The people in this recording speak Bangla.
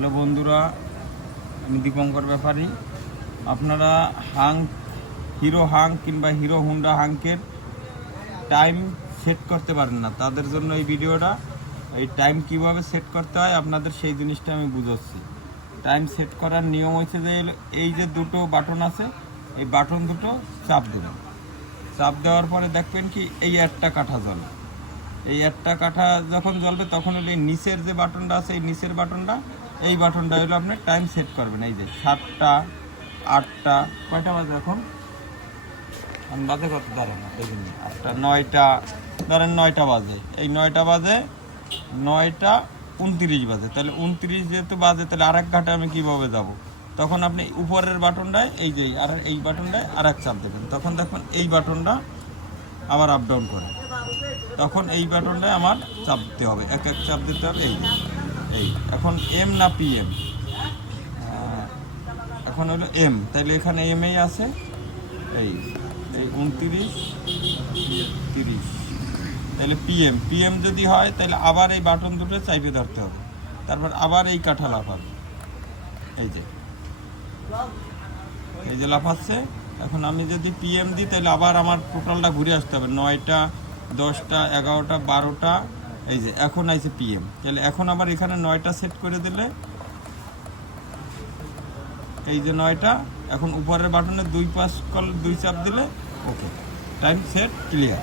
হ্যালো বন্ধুরা, আমি দীপঙ্কর ব্যাপারী। আপনারা হিরো হাঙ্ক কিংবা হিরো হুন্ডা হাঙ্কের টাইম সেট করতে পারেন না, তাদের জন্য এই ভিডিওটা। এই টাইম কিভাবে সেট করতে হয় আপনাদের সেই জিনিসটা আমি বুঝাচ্ছি। টাইম সেট করার নিয়ম হচ্ছে যে এই যে দুটো বাটন আছে, এই বাটন দুটো চাপ দেবেন। চাপ দেওয়ার পরে দেখবেন কি এই একটা কাঠা জ্বলে। এই একটা কাঠা যখন জ্বলবে তখন হলো এই নিচের যে বাটনটা আছে, এই নিচের বাটনটা, এই বাটনটা হলো আপনি টাইম সেট করবেন। এই যে 7টা 8টা, কয়টা বাজে এখন? বাজে কত ধরেন, দেখুন 8টা 9টা, ধরেন 9টা বাজে। এই 9টা বাজে, 9টা 29 বাজে। তাহলে 29 যেহেতু বাজে, তাহলে আরেক ঘাটে আমি কীভাবে যাব? তখন আপনি উপরের বাটনটায় এই যে এই বাটনটায় আরেক চাপ দেবেন। তখন দেখুন এই বাটনটা আবার আপ ডাউন করে, তখন এই বাটনটায় আমার চাপ দিতে হবে, এক এক চাপ দিতে হবে। এই এখন এম না পিএম? এখন হলো এম, তাইলে এখানে এমই আছে। এই 29 30, তাহলে পিএম যদি হয় তাহলে আবার এই বাটন দুটো চাইপে ধরতে হবে, তারপর আবার এই কাঠা লাফাবে। এই যে লাফাচ্ছে। এখন আমি যদি পিএম দিই তাহলে আবার আমার টোটালটা ঘুরে আসতে হবে, 9টা 10টা 11টা 12টা। এই যে এখন আইছে পিএম, তাহলে এখন আবার এখানে 9টা সেট করে দিলে, এই যে 9টা, এখন উপরের বাটনে 2 চাপ দিলে ওকে, টাইম সেট ক্লিয়ার।